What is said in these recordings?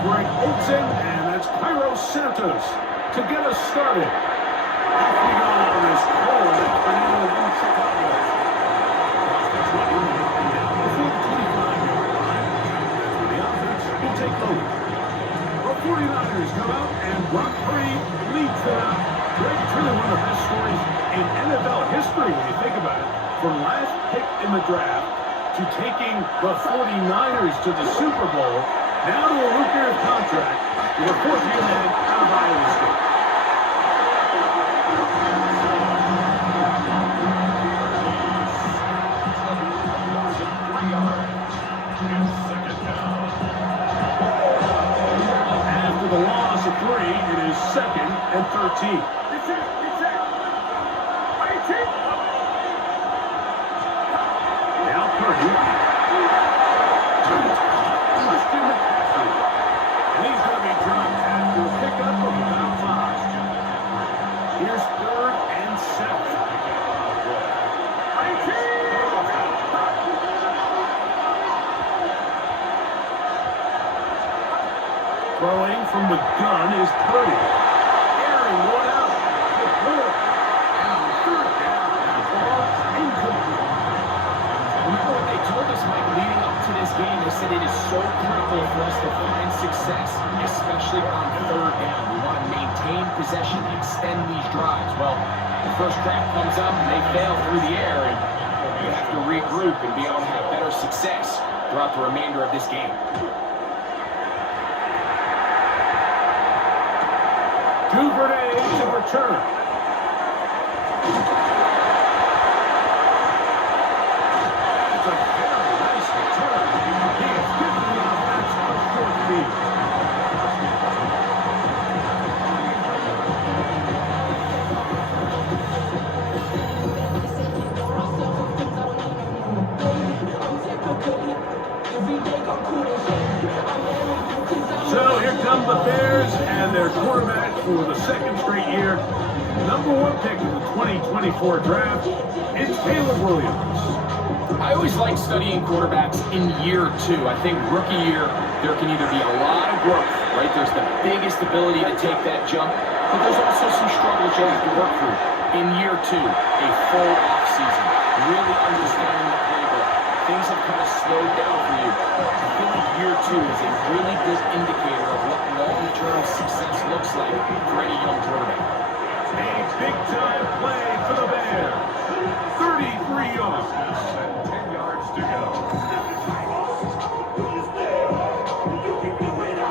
And that's Santos to get us started. Off we go on this cold afternoon in Chicago. That's what you need. And now before the 25-yard line, that's when the offense will take over. The 49ers come out and Brock Purdy leads them out. Greg, it's really one of the best stories in NFL history when you think about it. From last pick in the draft to taking the 49ers to the Super Bowl, now to a rookie contract with a fourth-year man out of Iowa State. After the loss of 3, it is 2nd and 13. Now Purdy. And he's going to be dropped after a pickup of about 5. Here's 3rd and 7. Throwing from the gun is Purdy. Airing one out. And 3rd down. And ball incomplete. Remember what they told us, Mike, leading up to this game? They said it is so critical for us to find success, especially on 3rd down. We want to maintain possession, extend these drives. Well, the first crack comes up and they fail through the air, and you have to regroup and be able to have better success throughout the remainder of this game. Duvernay to return. That's a very nice return. He has given the offense a short field. So here come the Bears and their quarterback for the 2nd straight year. Number 1 pick in the 2024 draft. It's Caleb Williams. I always like studying quarterbacks in year 2. I think rookie year, there can either be a lot of growth, right? There's the biggest ability to take that jump, but there's also some struggles you have to work through. In year 2, a full offseason, really understanding the playbook. Things have kind of slowed down for you. I feel like year 2 is a really good indicator of what long-term success looks like for any young quarterback. A big-time play for the Bears. 33 yards. 10 yards to go.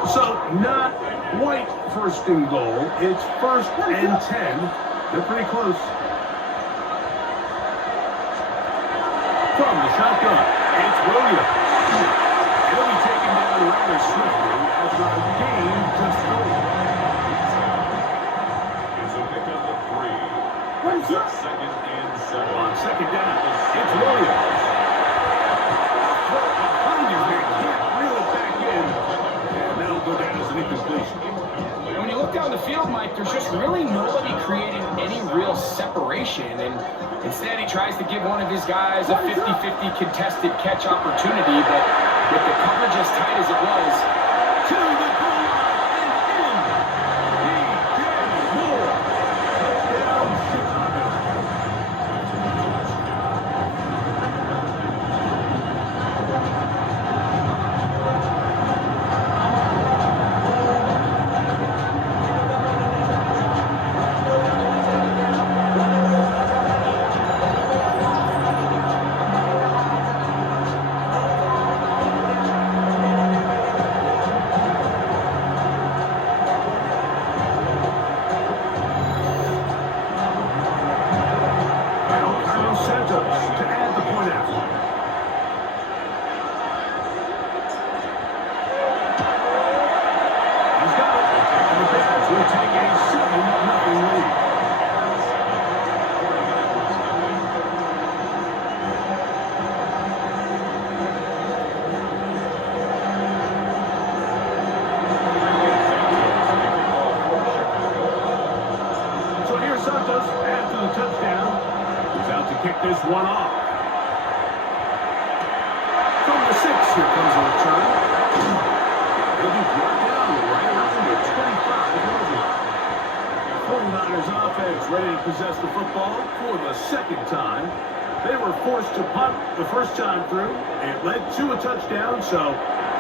So, not quite 1st and goal. It's 1st and 10. They're pretty close. From the shotgun, it's Williams. He'll be taken down rather swiftly after a gain just over. It's a pickup of 3. It's 2nd and 7. On 2nd down, it's Williams. Behind him here, can't reel it back in. And that'll go down as an incompletion. And when you look down the field, Mike, there's just really nobody creating any real separation. And instead, he tries to give one of his guys a 50-50 contested catch opportunity. But with the coverage as tight as it was, to the goal line and in. DJ Moore. Touchdown, Chicago. Santos to add the point after. He's got it. And the Bears will take a 7-0 lead. So here's Santos after the touchdown. He's out to kick this one off. From the 6, here comes a return. He'll be brought down defense ready to possess the football for the second time. They were forced to punt the first time through. It led to a touchdown, so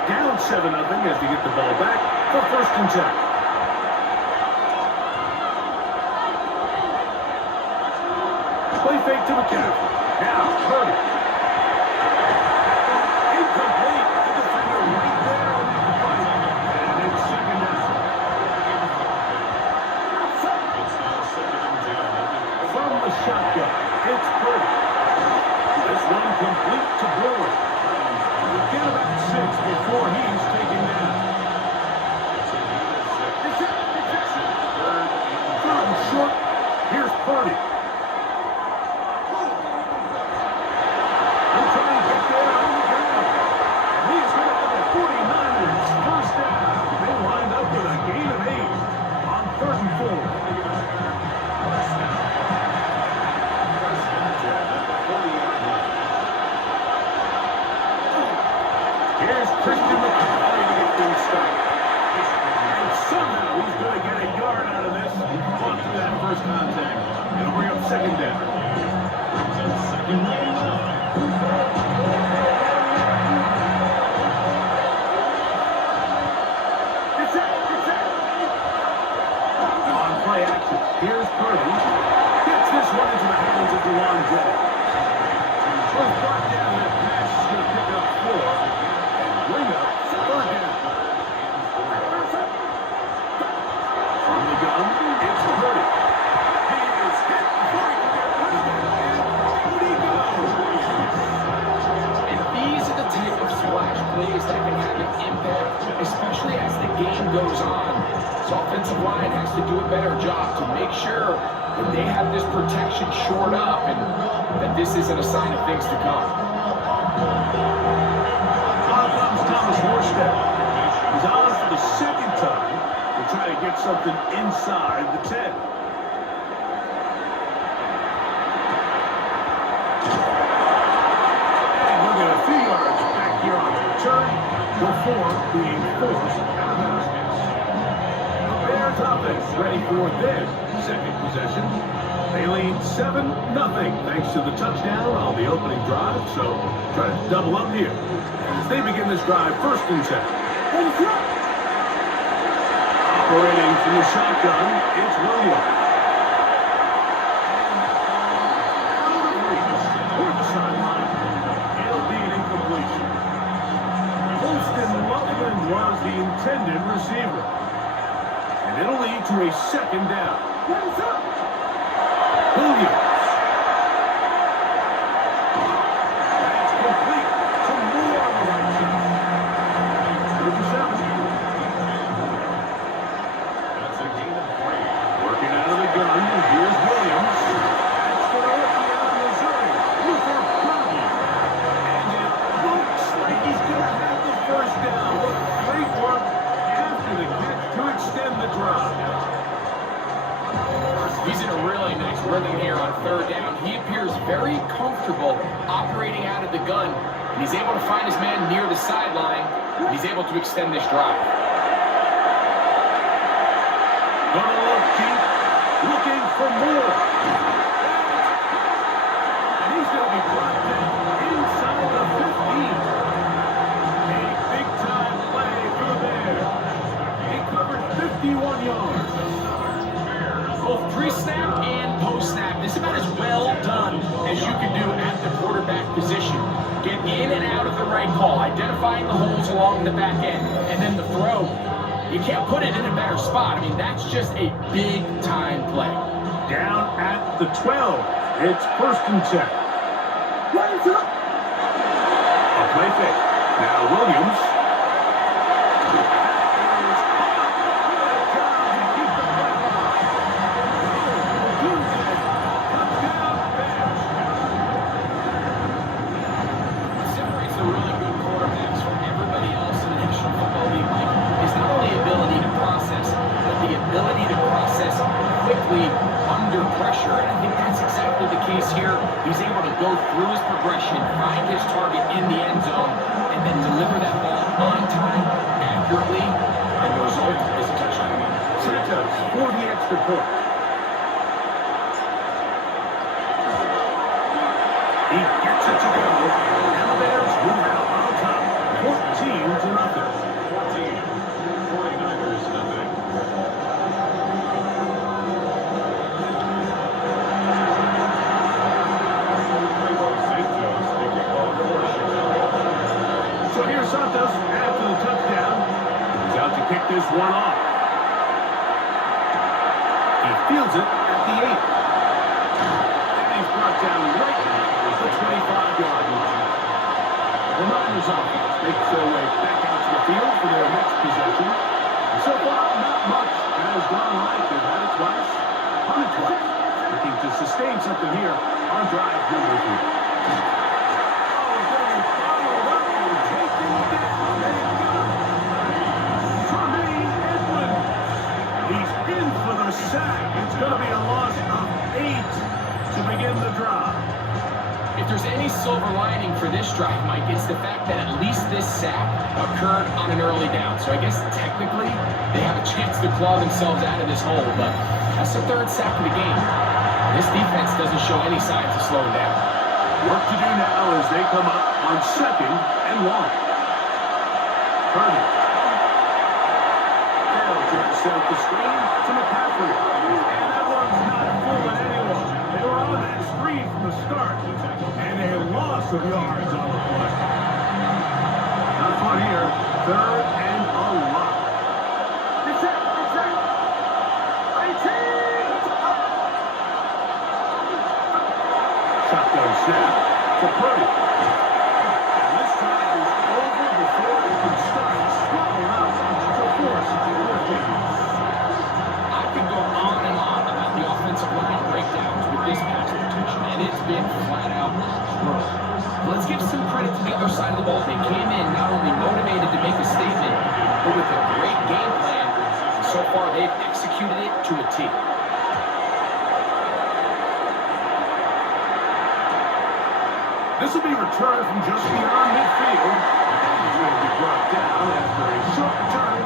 down 7-0 as they get the ball back for first and 10. Play fake to McCaffrey. Now, Purdy. Incomplete. The defender right there on the punt. And it's second down. From the shotgun, it's Purdy. This one complete to Brewer. We get about 6 before he's taken down. Third and short. Here's Purdy. I'm trying to get there on the ground. And he's going to have the 49ers first down. They wind up with a gain of 8 on 3rd and 4. Here's Christian McCaffrey to get things started. And somehow he's going to get a yard out of this. Fought through that first contact. It'll bring up second down. It's it. On play action. Here's Purdy. Gets this one into the hands of DeJuan Jennings. Was brought down that pass. Is going to pick up 4. Bring up third down. From the gun, it's Purdy. He is hit before he can get rid of it. And out he goes. And these are the type of splash plays that can have an impact, especially as the game goes on. So offensive line has to do a better job to make sure that they have this protection shored up and that this isn't a sign of things to come. He's on for the second time to try to get something inside the 10. And we'll get a few yards back here on the return before being forced out of bounds. The Bears offense ready for their second possession. They lead 7-0 thanks to the touchdown on the opening drive, so try to double up here. As they begin this drive, first and 10. Operating from the shotgun, it's Williams. And out of reach toward the sideline. It'll be an incompletion. Holston Loveland was the intended receiver. And it'll lead to a second down. Williams. That's complete to Moore on the right side. 37. That's a gain of 3. Working out of the gun. Here's Williams. That's going to work out of Missouri. Luther Burton. And it looks like he's going to have the first down. Great work after the catch to extend the drive. He's in a really nice rhythm here on third down. He appears very comfortable operating out of the gun, and he's able to find his man near the sideline, and he's able to extend this drive. Gonna look deep, looking for more. And he's going to be brought down inside the 15. A big-time play for the Bears. He covered 51 yards. Both pre-snap and post-snap, this is about as well done as you can do at the quarterback position. Get in and out of the right call, identifying the holes along the back end, and then the throw. You can't put it in a better spot. I mean, that's just a big-time play. Down at the 12. It's first and 10. Rise up. A play fake. Now Williams. Under pressure, and I think that's exactly the case here. He's able to go through his progression, find his target in the end zone, and then deliver that ball on time, accurately, and the result is a touchdown. Santos for the extra point. He gets it to go. And the Bears move out on top, 14-0. 49ers nothing. So here's Santos after the touchdown. He's out to kick this one off. He fields it at the 8. And he's brought down right at the 25-yard line. The Niners offense makes their way back out to the field for their next possession. And so far, not much has gone right. They've had it twice, punted twice. Looking to sustain something here on drive number 3. Sack. It's going to be a loss of 8 to begin the drive. If there's any silver lining for this drive, Mike, it's the fact that at least this sack occurred on an early down. So I guess technically they have a chance to claw themselves out of this hole, but that's the 3rd sack of the game. This defense doesn't show any signs of slowing down. Work to do now as they come up on 2nd and 1. Purdy. They'll set up the screen to McCaffrey. And that one's not fooling anyone. They were on that screen from the start. And a loss of yards on the play. Not fun here. 3rd and a lot. It's it. Shotgun snap to Purdy. And this drive is over before it can start. Swallow out to force 4 I could go on and on about the offensive line breakdowns with this pass protection, and it's been flat out brutal. Let's give some credit to the other side of the ball. They came in not only motivated to make a statement, but with a great game plan. And so far, they've executed it to a T. This will be returned from just beyond midfield. And he's going to be brought down after a short return.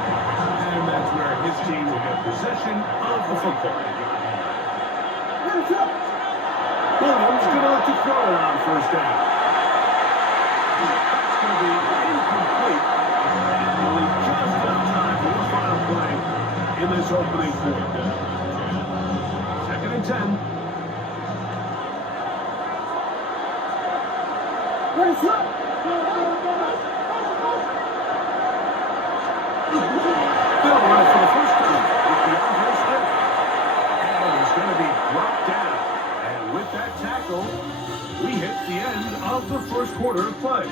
And that's where his team will get possession of the football. Williams going to look to throw it on 1st down. That's going to be incomplete. And we'll leave just enough time for the final play in this opening quarter. 2nd and 10. What is up? They'll run it for the first time with DeAndre Swift. And he's going to be brought down. And with that tackle, we hit the end of the 1st quarter of play.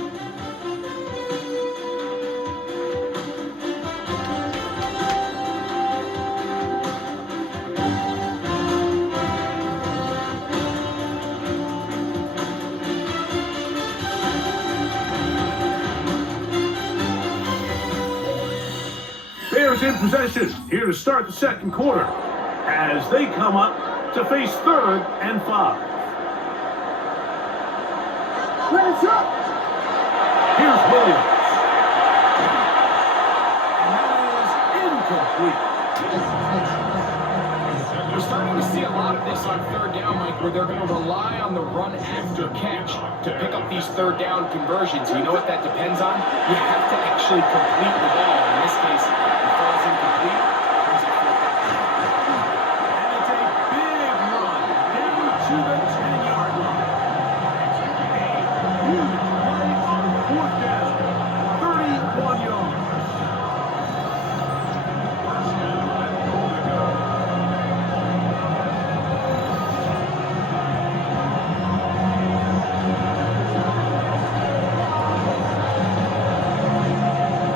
Bears in possession here to start the 2nd quarter as they come up to face 3rd and 5. Here's Williams. And that is incomplete. We're starting to see a lot of this on 3rd down, Mike, where they're going to rely on the run after catch to pick up these 3rd down conversions. You know what that depends on? You have to actually complete the ball. In this case, it falls incomplete. Brings it 4th down. And it's a big run down to the 10-yard line. A huge play on 4th down. 31 yards.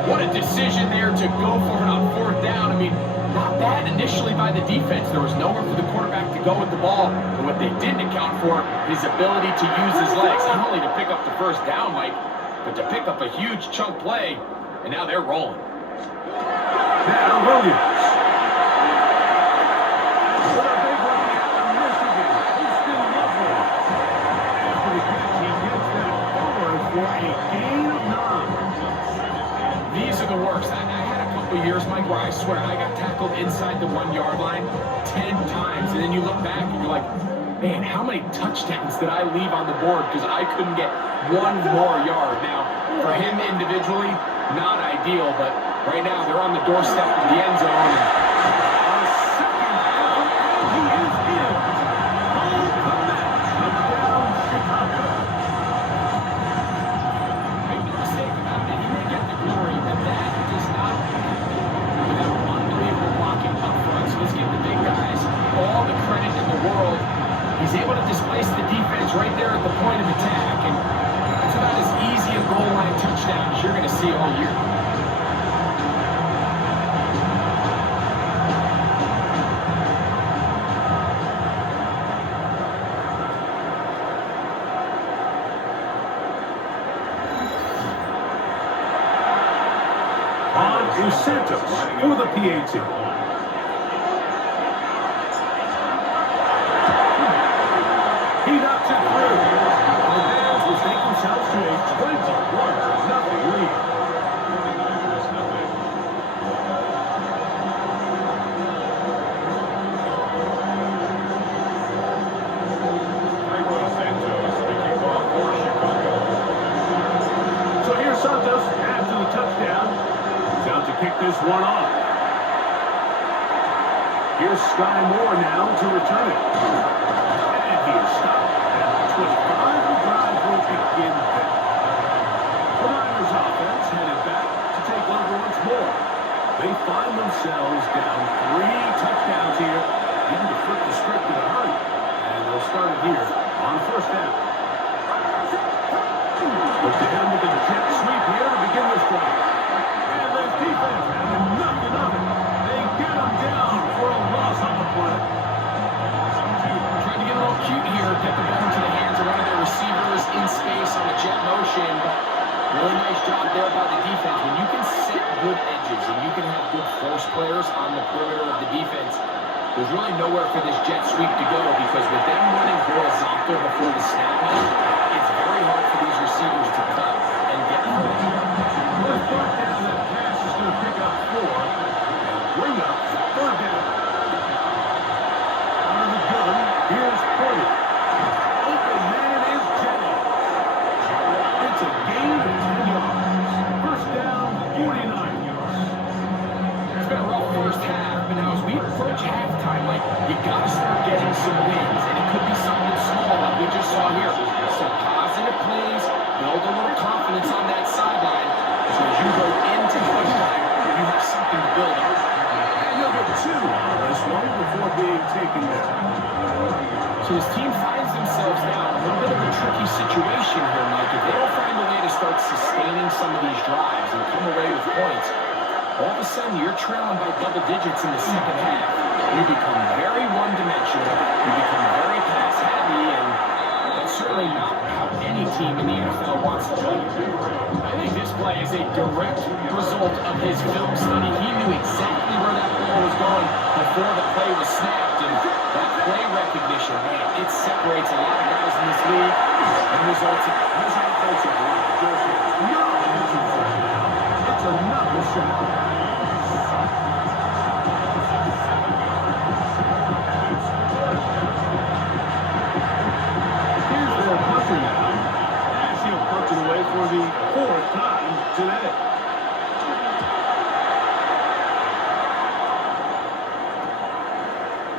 What a decision there to go for it on 4th down. I mean, not bad initially by the defense. There was nowhere for the quarterback to go with the ball. But what they didn't account for, his ability to use his legs, not only to pick up the 1st down, Mike, but to pick up a huge chunk play. And now they're rolling. Now Williams. What a big one here in Michigan. Houston Lovely. After the catch, he gets that forward for a gain of 9. These are the worst. I had a couple years, Mike, where I swear I got tackled inside the 1-yard line 10 times. And then you look back and you're like, Man, how many touchdowns did I leave on the board because I couldn't get one more yard? Now, for him individually, not ideal, but right now they're on the doorstep of the end zone. A second effort, and he is in. Hold the match. Touchdown, Chicago. Make no mistake about it, he may get the glory, but that does not without unbelievable blocking up front. So let's give the big guys all the credit in the world. He's able to displace the defense right there at the point of attack, and it's about as easy a goal line touchdown as you're going to see all year. On is Santos for the PAT. He knocks it through. The Bears will take themselves to a 21-0 lead. So here's Santos after the touchdown. He's out to kick this one off. Here's Sky Moore now to return it. And he is stopped at the 25. The drive will begin there. The Niners offense headed back to take over once more. They find themselves down 3 touchdowns here, needing to flip the script in a hurry. And they'll start it here on first down. Look to him with the jet sweep here to begin this drive. And the defense having nothing of it. They get him down for a loss on the play. Trying to get a little cute here, get the ball into the hands of one of their receivers in space on a jet motion, but really nice job there by the defense. When you can set good edges and you can have good force players on the perimeter of the defense, there's really nowhere for this jet sweep to go, because with them running horizontal before the snap, it's very hard for these receivers to cut and get hurt. Well, third down, that pass is going to pick up 4 and bring up third down. Out of the gun, here's Purdy. Open man is Jennings. It's a gain of 10 yards. First down, 49 yards. It's been a rough first half, but now as we approach halftime, like, you got to start getting some wins, and it could be something small like we just saw here. Some positive plays, build a little confidence on that sideline, so as you go into halftime, you have something to build on. And he'll get 2 on this one before being taken down. So his team finds themselves now in a little bit of a tricky situation here, Mike. If they don't find a way to start sustaining some of these drives and come away with points, all of a sudden you're trailing by double digits in the second half. You become very one-dimensional, you become very pass-heavy, and that's certainly not how any team in the NFL wants to play. I think this play is a direct result of his film study. He knew exactly where that ball was going before the play was snapped, and that play recognition, man, it separates a lot of guys in this league and results in This offensive line just has no answer for it now. It's another shot. Here's their punter now. As he'll punch it away for the 4th time today.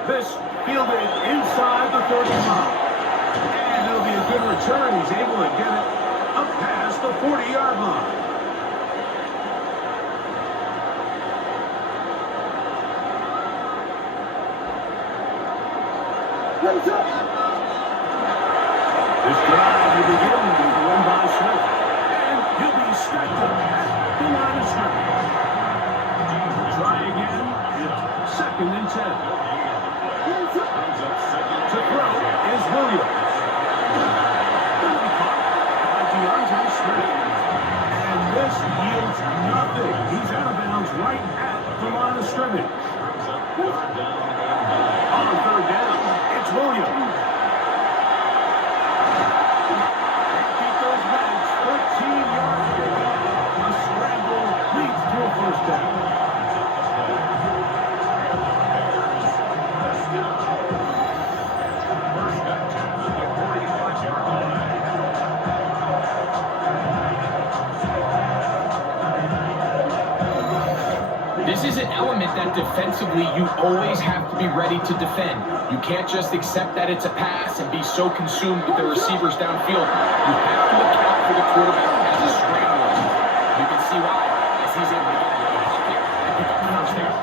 This fielded inside the 35. And it'll be a good return. He's able to get it up past the 40-yard line. This drive will begin with a run by Smith. And he'll be stacked up at the line of scrimmage. Try again. It's 2nd and 10. To throw is Williams. Smith. And this yields nothing. He's out of bounds right at the line of scrimmage. On third down, it's Williams. is an element that defensively you always have to be ready to defend. You can't just accept that it's a pass and be so consumed with the receivers downfield. You have to account for the quarterback as a scrambler. You can see why, as he's able to get into the pocket and pick up the first down.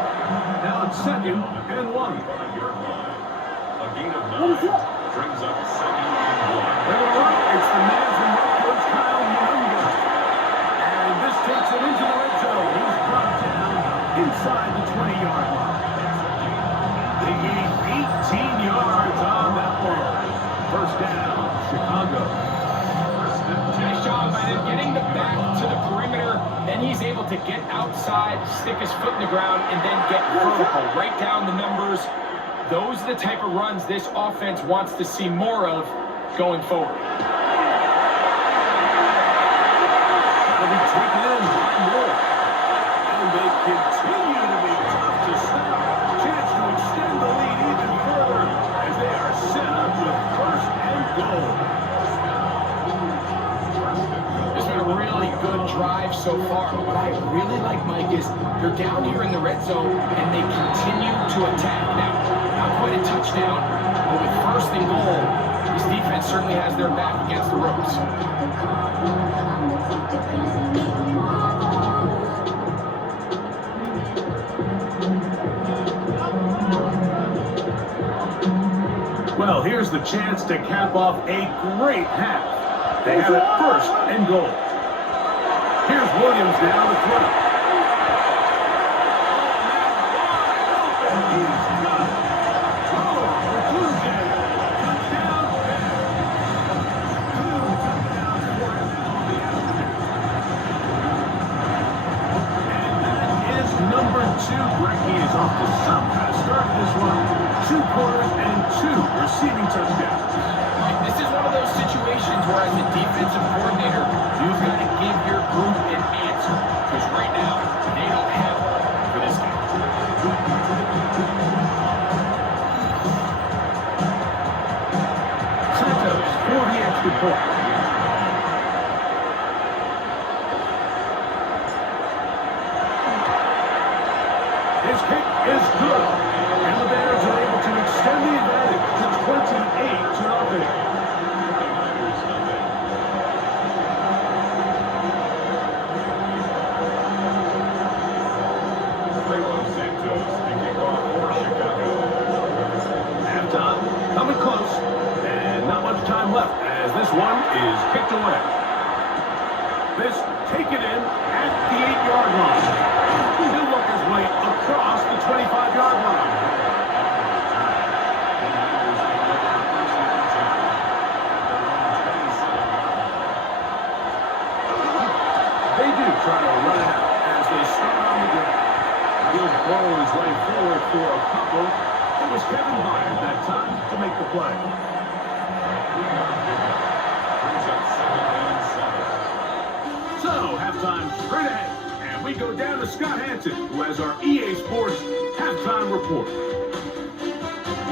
Now it's 2nd and 1. A gain of 9 brings up 2nd and 1. They're right. It's the man from Rutgers, Kyle Younga. And this takes him into the red zone. He's brought down inside the 20-yard line. They gain 18 yards on that one. First down, Chicago. Nice job by him getting the back to the perimeter. Then he's able to get outside, stick his foot in the ground, and then get vertical. Right down the numbers. Those are the type of runs this offense wants to see more of going forward. That'll be taken in by Moore. And they continue to be tough to stop. Chance to extend the lead even further as they are set up with 1st and goal. It's been a really good drive so far, but what I really like, Mike, is they're down here in the red zone and they continue to attack. Now, not quite a touchdown, but with 1st and goal, this defense certainly has their back against the ropes. Well, here's the chance to cap off a great half. They have it 1st and goal. Here's Williams down the throw. He's got it. Oh, for Tuesday. Touchdown. 2 touchdowns for him on the afternoon. And that is number 2. Brecky is off to some kind of start this one. 2 quarters and 2 receiving touchdowns. This is one of those situations where, as a defensive coordinator, you've got to give your group an answer. Because right now, they don't have one for this game. Santos for the extra point. His kick is good. And the Bears are able to extend the advantage to 28-0. Halftime, coming close, and not much time left as this one is kicked away. This taken in at the 8-yard line. He'll work his way across the 25-yard line. They do try to run it out as they start on the ground. He'll blow his way forward for a couple. It was Kevin Byard that time to make the play. So, halftime straight ahead. And we go down to Scott Hansen, who has our EA Sports halftime report.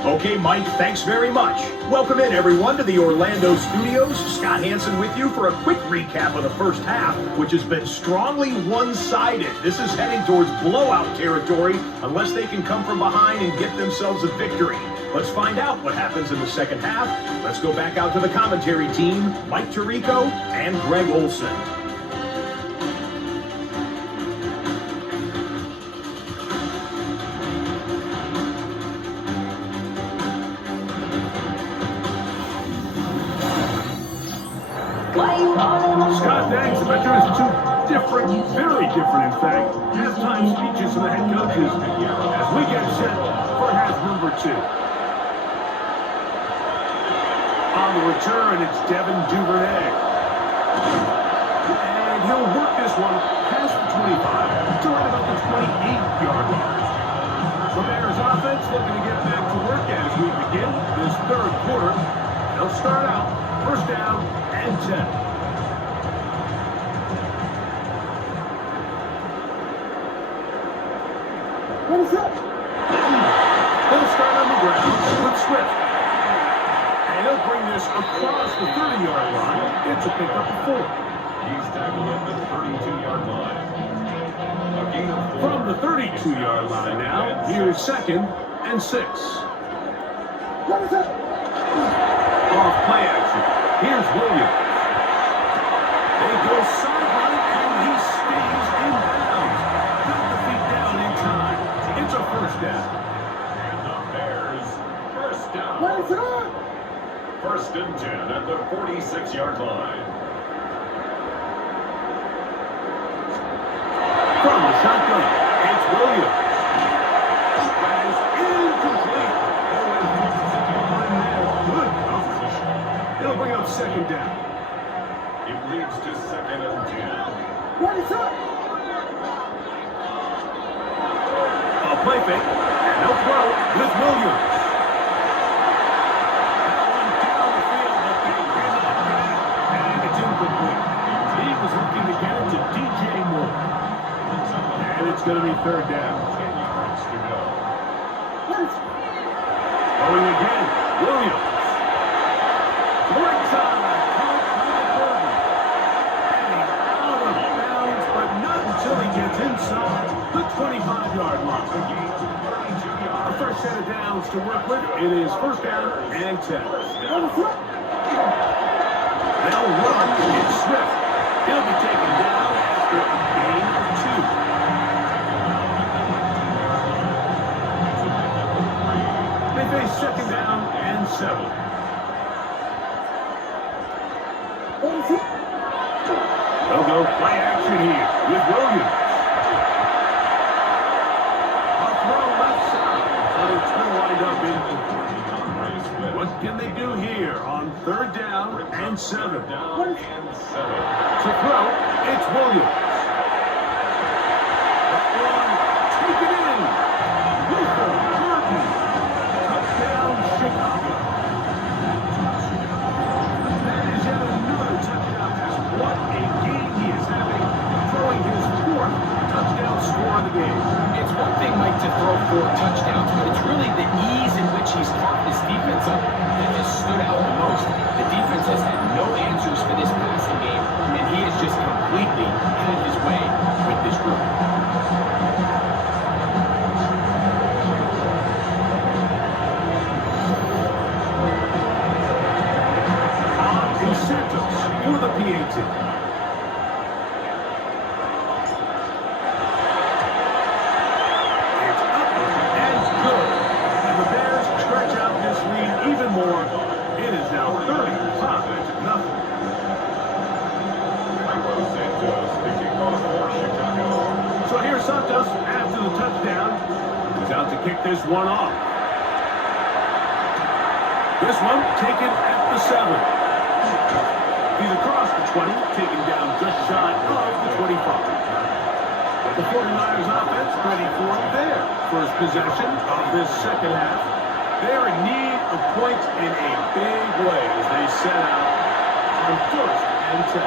Okay, Mike, thanks very much. Welcome in, everyone, to the Orlando studios. Scott Hansen with you for a quick recap of the first half, which has been strongly one-sided. This is heading towards blowout territory unless they can come from behind and get themselves a victory. Let's find out what happens in the second half. Let's go back out to the commentary team, Mike Tirico and Greg Olson. Scott, thanks. I bet there's 2 different, very different, in fact, halftime speeches from the head coaches as we get set for half number 2. On the return, it's Devin Duvernay. And he'll work this one past the 25 to right about the 28-yard line. The Bears offense looking to get back to work as we begin this 3rd quarter. They'll start out 1st down and 10. What is that? They'll start on the ground with Swift. And he'll bring this across the 30-yard line. It's a pickup of 4. He's tackled at the 32-yard line. A gain of 4. From the 32-yard line now, here's 2nd and 6. Off play action. Here's Williams. They go sideline, and he stays in bounds. Got the feet down in time. It's a first down. And the Bears, first down. First and 10 at the 46-yard line. From the shotgun, it's Williams. That is incomplete. Good coverage. It'll bring up 2nd down. It leads to 2nd and 10. A play fake, and they'll throw with Williams. That one down the field, but they cannot get it, and it's incomplete. He was looking to get it to DJ Moore. And it's going to be 3rd down. 10 yards to go. Going again, Williams. Great time. Until he gets inside the 25-yard line. A fresh set of downs to work with. It is 1st down and 10. They'll run. It's Swift. He'll be taken down after a gain of 2. They face 2nd down and 7. They'll go play action here with Williams. A throw left side, but it's going to wind up incomplete. What can they do here on 3rd down and 7? Down and 7. To throw, it's Williams. That one, take it in. Luther Burton. Touchdown, Chicago. That is yet another touchdown pass. What a game he is having, throwing his 4th touchdown score of the game. It's one thing, Mike, to throw 4 touchdowns, but it's really the ease in which he's carved this defense up that has stood out the most. The defense has had no answers for this passing game, and he has just completely had his way with this group. Santos for the PAT. It's up and good. And the Bears stretch out this lead even more. It is now 35-0. So here's Santos after the touchdown. He's out to kick this one off. This one taken at the 7. He's across the 20, taken down just shy of the 25. The 49ers offense ready for their first possession of this 2nd half. They are in need of points in a big way as they set out on 1st and 10.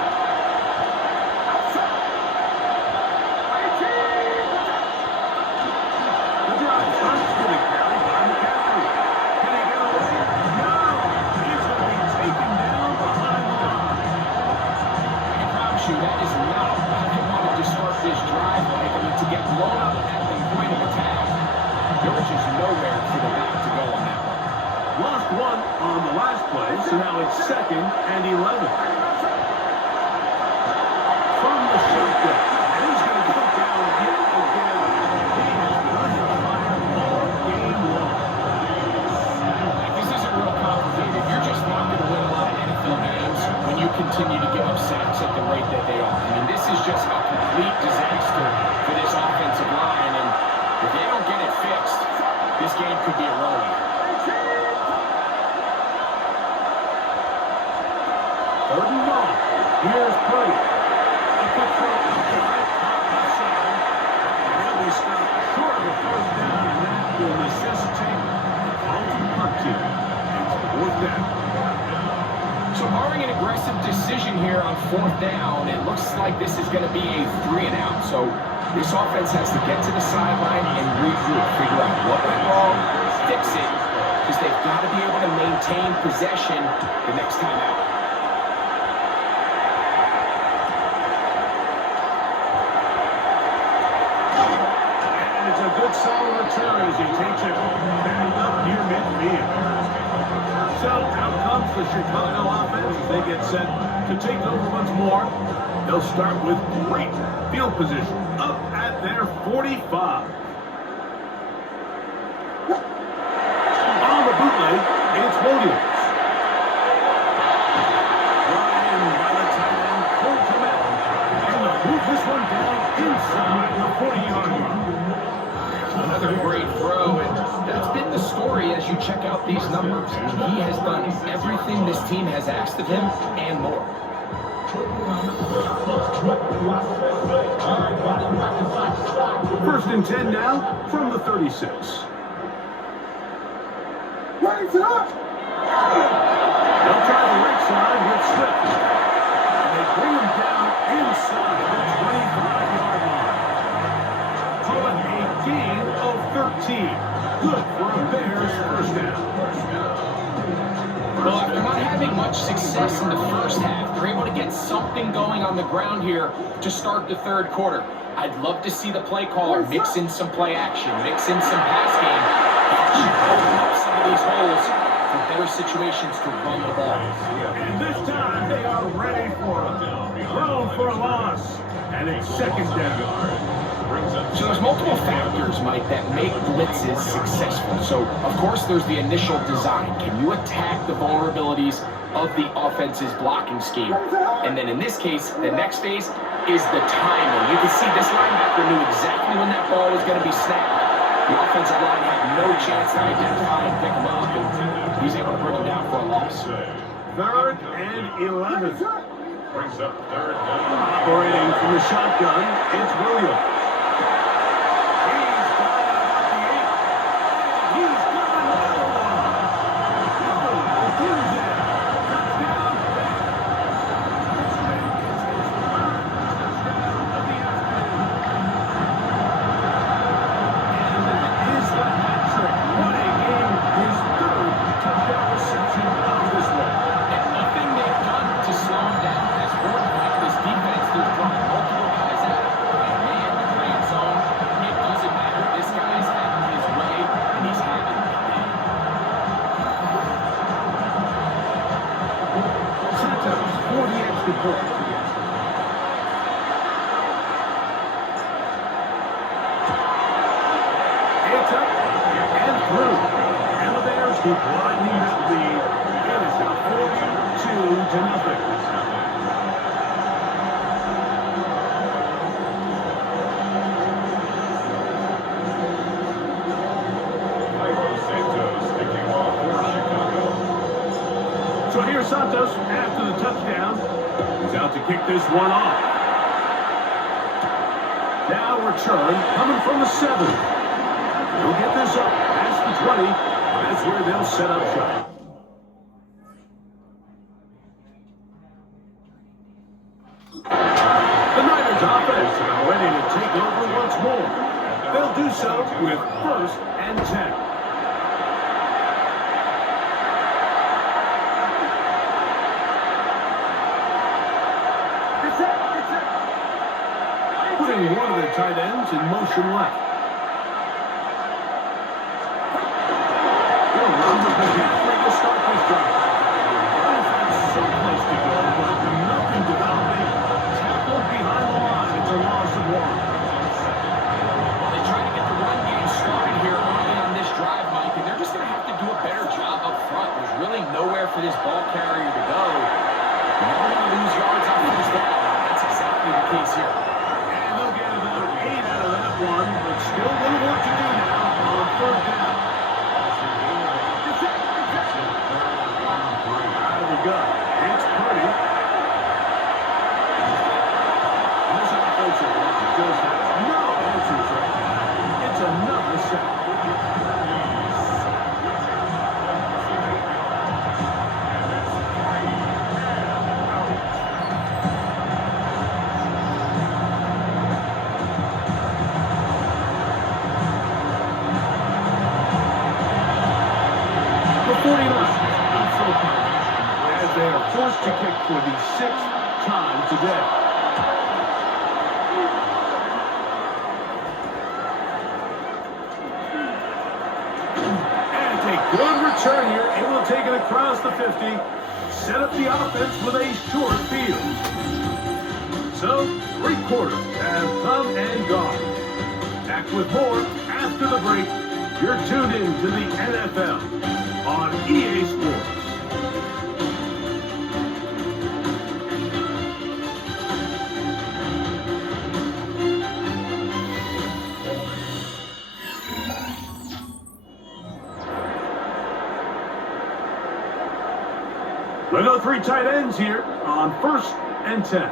The drive starts with a carry by McCaffrey. Can he get away? No! He's going to be taken down behind the line. That is not how they wanted to start this drive, Mike. I mean, to get blown up at the point of attack, there was just nowhere for the back to go on that one. Lost one on the last play, so now it's 2nd and 11. From the shotgun, and he's going to go down yet again. He has been under fire all game long. This isn't real complicated. You're just not going to win a lot of NFL games when you continue to give up sacks at the rate that they are. I mean, this is just a complete disaster for this offensive line, and if they don't get it fixed, this game could be a rollout. 3rd and long. Here's Purdy. A quick throw outside, left side. And they'll be stopped short of a 1st down, and that will necessitate a faulty punt team. It's 4th down. So barring an aggressive decision here on 4th down, it looks like this is going to be a 3-and-out. So this offense has to get to the sideline and regroup, figure out what went wrong, fix it, because they've got to be able to maintain possession the next time out. solid return as he takes it back up near midfield. So out comes the Chicago offense as they get set to take over once more. They'll start with great field position up at their 45. On the bootleg, it's Williams. Ryan by the tight end, Cole Komet. And they'll move this one down inside the 40-yard line. Another great throw, and that's been the story as you check out these numbers. I mean, he has done everything this team has asked of him and more. First and 10 now from the 36. Raise it up! They'll try the right side with Swift. And they bring him down inside the 25-yard line. Call it a gain of 13. Good for a Bears first down. Well, after not having much success in the first half, they're able to get something going on the ground here to start the third quarter. I'd love to see the play caller mix in some play action, mix in some pass game. That should open up some of these holes for better situations to run the ball. And this time they are ready for it. Throw for a loss. And it's second down. So there's multiple factors, Mike, that make blitzes successful. So, of course, there's the initial design. Can you attack the vulnerabilities of the offense's blocking scheme? And then in this case, the next phase is the timing. You can see this linebacker knew exactly when that ball was going to be snapped. The offensive line had no chance to identify and pick him up, and he's able to bring him down for a loss. Third and 11. Brings up third down. Operating from the shotgun, it's Williams. He's got it at the 8. He's got another one. Touchdown. Of the afternoon. And that is the hat trick. What a game. His third touchdown reception of this one. And nothing they've done to slow him down has worked. Like this defense, they're throwing multiple guys at him. And man, the red zone, it doesn't matter. This guy's having his way, and he's having a day. Santos for the extra point. It's up and through. And the Bears keep widening that lead. It is now 42-0. Santos kicking off for Chicago. So here's Santos after the touchdown. He's out to kick this one off. Now return coming from the 7. He'll get this up past the 20. That's where they'll set up shop. The Niners offense are ready to take over once more. They'll do so with first and 10. Putting one of their tight ends in motion left. They'll run with the halfway to start this drive. Both have someplace to go, but nothing developing. Tackled behind the line. It's a loss of 1. Well, they try to get the run game started here early on this drive, Mike, and they're just going to have to do a better job up front. There's really nowhere for this ball carrier to go. You're never going to lose yards on first down. That's exactly the case here. And they'll get about 8 out of that one, but still a little work to do now on third down. Out of the gun. It's Purdy. This offensive line just has no answers right now. It's another sack. The 49ers in full count as they are forced to kick for the 6th time today. return here, able to take it across the 50. Set up the offense with a short field. So, 3 quarters have come and gone. Back with more after the break. You're tuned in to the NFL on EA Sports. We go 3 tight ends here on 1st and 10.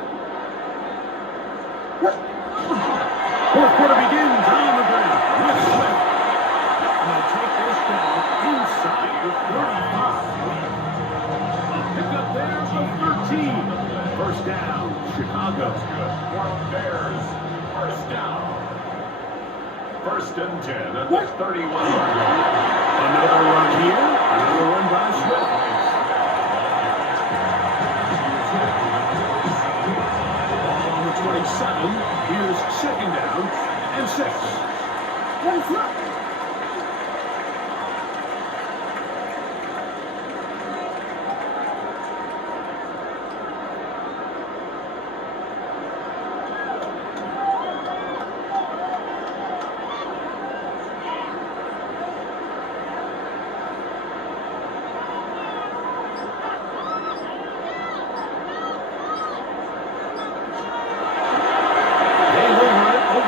Fourth quarter begins on the ground with Swift. And they'll take this down inside the 35. A pickup there of 13. First down, Chicago. For Bears. First down. 1st and 10 at the 31-yard line. Another run here. Another run by Swift. On the 27, here's 2nd down and 6.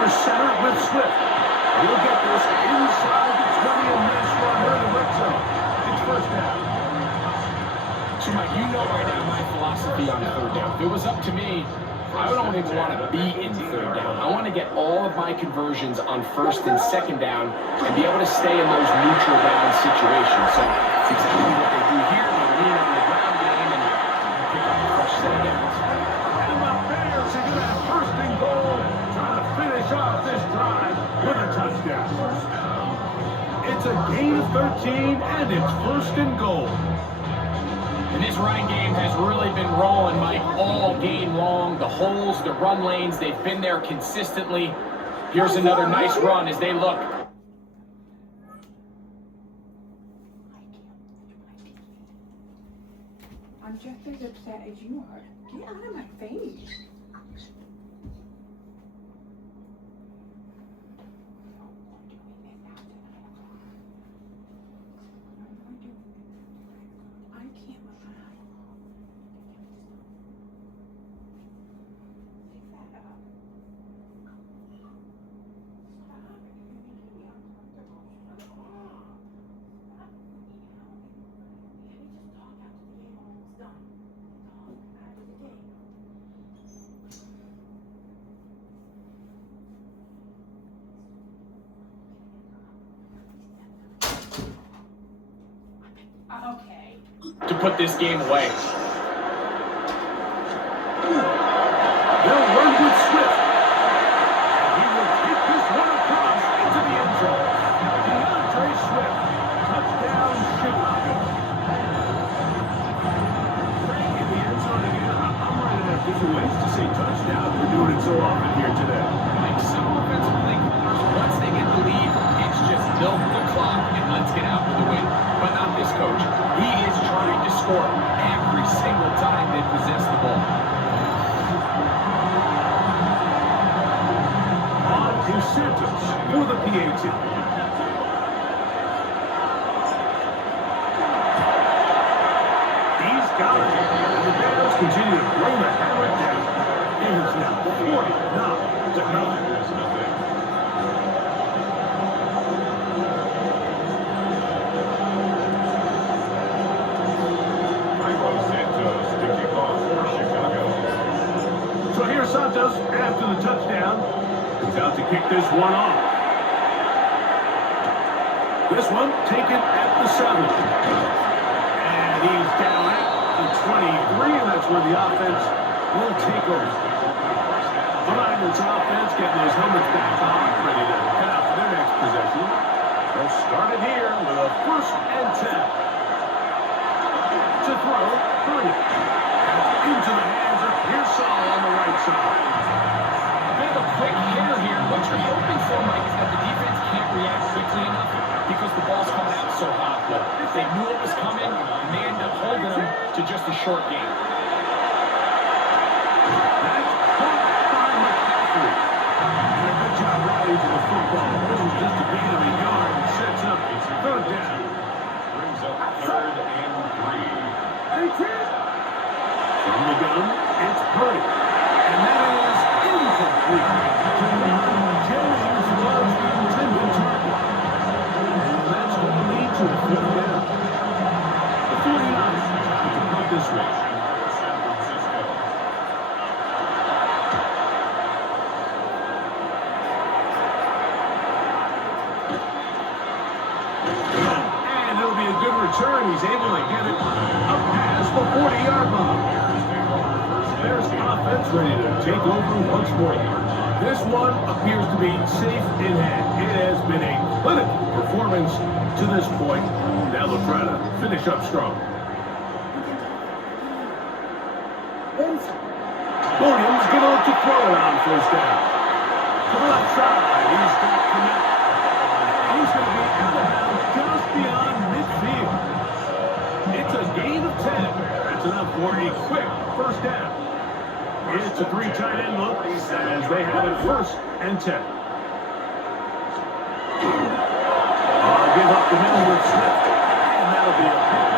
Center with Swift. He'll get this inside the 20 and nice run in the red zone. It's 1st down. So, Mike, you know right now my philosophy on 3rd down. If it was up to me, I don't even want to be in 3rd down. I want to get all of my conversions on 1st and 2nd down and be able to stay in those neutral down situations. So it's exactly what they do here. They lean on the ground game and pick up a fresh set of downs. And the Bears are going to have 1st and goal. Trying to finish off this drive with a touchdown. It's a gain of 13, and it's 1st and goal. And this run game has really been rolling, Mike, all game long. The holes, the run lanes, they've been there consistently. Here's another nice run as they look. I'm just as upset as you are. Get out of my face. Okay. To put this game away. They'll run with Swift. And he will kick this one across into the end zone. DeAndre Swift. Touchdown, Chicago. Frank in the end zone again. I'm running out of different ways to say touchdown. We're doing it so often here today. Like some offensive play callers, once they get the lead, it's just milk the clock and let's get out with the win. But not this coach. He is trying to score every single time they possess the ball. On to Santos for the PAT. He's got it. And the Bears continue to bring the hammer down. It is now 49-0. So here's Santos after the touchdown. He's out to kick this one off. This one taken at the 7. And he's down at the 23, and that's where the offense will take over. The Niners offense getting those helmets back on, ready to head out for their next possession. They'll start it here with a 1st and 10. To throw, Purdy. Into the hands of Pearsall on the right side. A bit of a quick hitter here. What you're hoping for, Mike, is that the defense can't react quickly enough because the ball's coming out so hot. But if they knew short game. That's caught by McCaffrey. And a good job rallying to the football. This is just a gain of a yard and sets up third down. Brings up 3rd and 3. From the gun, it's Purdy. And that is incomplete. Jennings was the intended target. And that's going to lead to the fifth down. The 49ers have to punt this way. San Francisco. And it'll be a good return. He's able to get it up past the 40-yard line. There's offense ready to take over once more. This one appears to be safe in hand. It has been a clinical performance to this point. Now they'll try to finish up strong. Williams going to look to throw it on first down. To the left side, he's got Connect. He's going to be out of bounds just beyond midfield. It's a gain of 10. That's enough for a quick first down. It's a 3 tight end look as they have it 1st and 10. Give up the middle with Smith. And that'll be a pickup.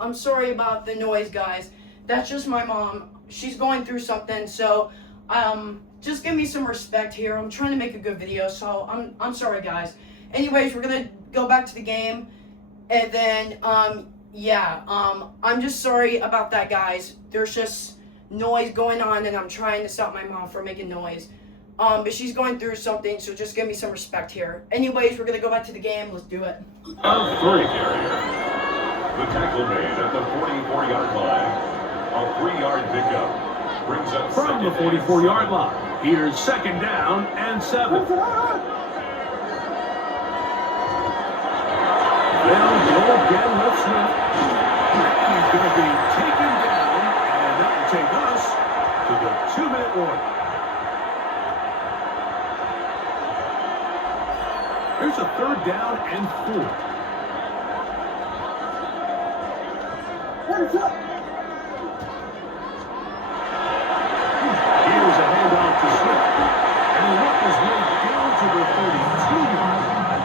I'm sorry about the noise, guys. That's just my mom. She's going through something, so just give me some respect here. I'm trying to make a good video, so I'm sorry, guys. Anyways, we're gonna go back to the game, and then I'm just sorry about that, guys. There's just noise going on, and I'm trying to stop my mom from making noise. But she's going through something, so just give me some respect here. Anyways, we're gonna go back to the game. Let's do it. A 3 carrier. The tackle made at the 44-yard line. A 3-yard pickup brings up From the 44-yard line, here's 2nd down and 7. They'll go again with Smith. He's going to be taken down, and that will take us to the 2-minute warning. Here's a 3rd down and 4. Here's a handoff to Smith. And he worked his way down to the 32-yard line.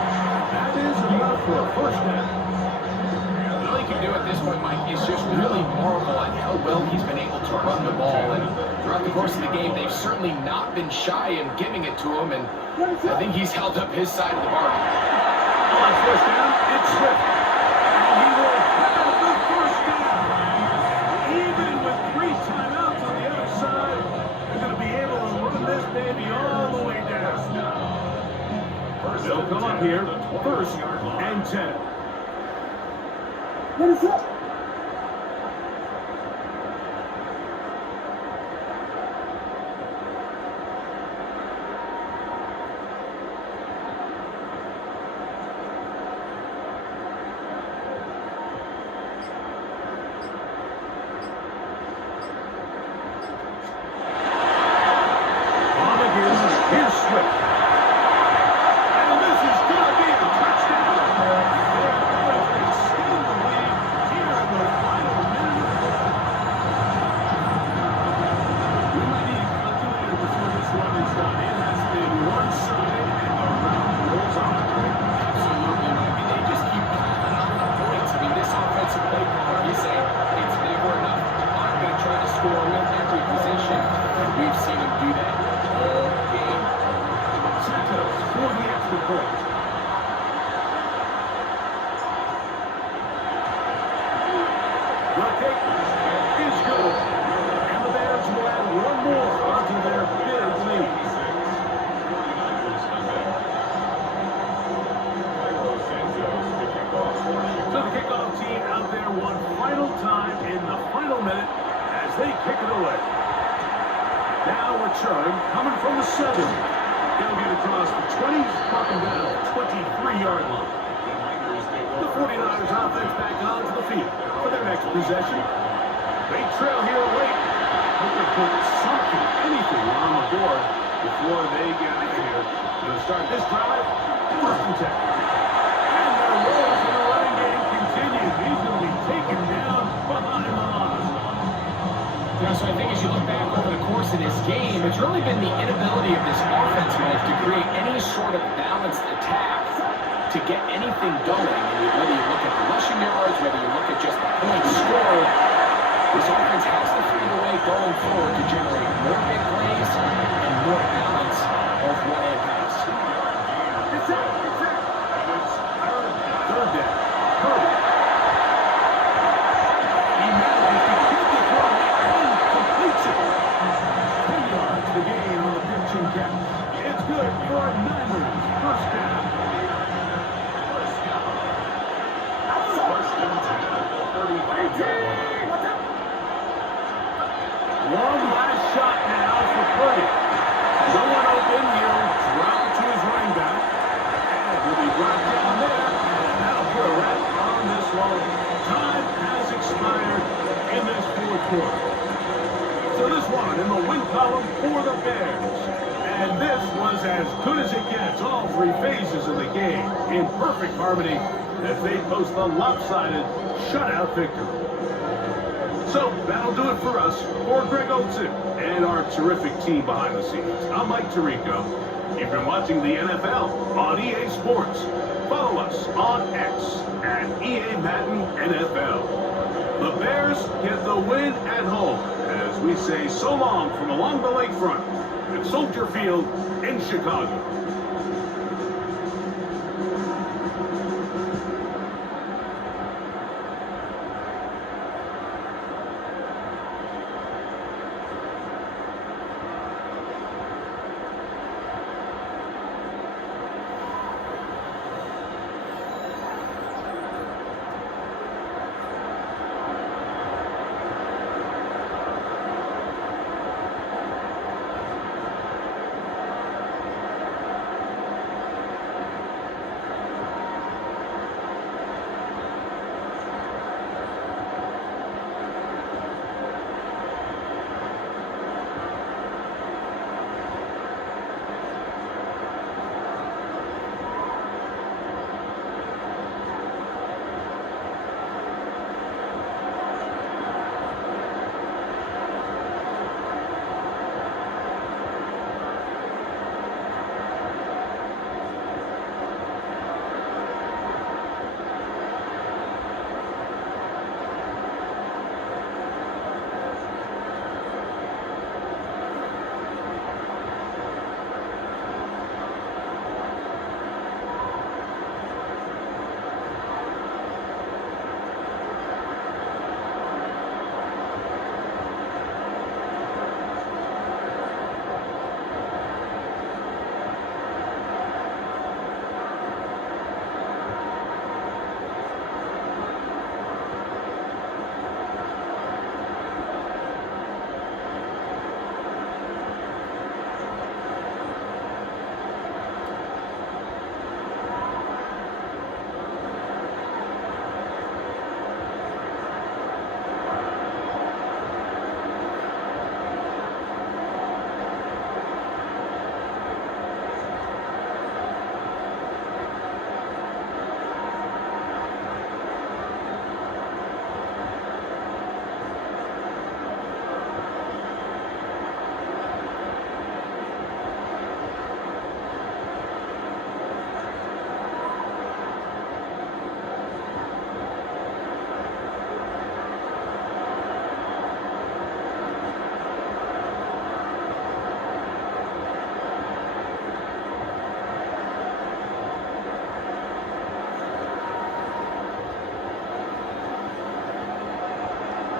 That is enough for a first down. All he can do at this point, Mike, is just really marvel at how well he's been able to run the ball. And throughout the course of the game, they've certainly not been shy in giving it to him. And I think he's held up his side of the bargain. On first down, it's Smith. And he will have the first down. Even with 3 timeouts on the other side, they're going to be able to run this baby all the way down. They'll come up here, 1st and 10. What is up? Here's Swift. And this is going to be a touchdown. They're going to extend the lead here Now return, coming from the 7. He'll get across the 20, knocking down 23-yard line. The 49ers offense back onto the field for their next possession. They trail here late. Hope they put something, anything on the board before they get out of here. Going to start this drive, 1st and 10. And their rolls in the running game continue. He's going to be taken down behind the line. Yeah, so I think as you look back over the course of this game, it's really been the inability of this offense, Mike, to create any sort of balanced attack to get anything going. And whether you look at the rushing yards, whether you look at just the points scored, this offense has to find a way going forward to generate more big plays and more balance of one-hand pass. It's it. And it's third down. Hurry. He manages to get the throw and completes it. 10 yards to gain on the pitch and catch. It's good for a Niners 1st down. First and 10 at the 35-yard line. One last shot now for Purdy. No one open. He'll drop it to his running back. And he'll be brought down there. And that'll put a wrap on this one. Time has expired in this 4th quarter. So this one in the win column for the Bears. And this was as good as it gets. All 3 phases of the game in perfect harmony as they post the lopsided shutout victory. So, that'll do it for us. For Greg Olson and our terrific team behind the scenes, I'm Mike Tirico. You've been watching the NFL on EA Sports. Follow us on X at EA Madden NFL. The Bears get the win at home as we say so long from along the lakefront at Soldier Field in Chicago.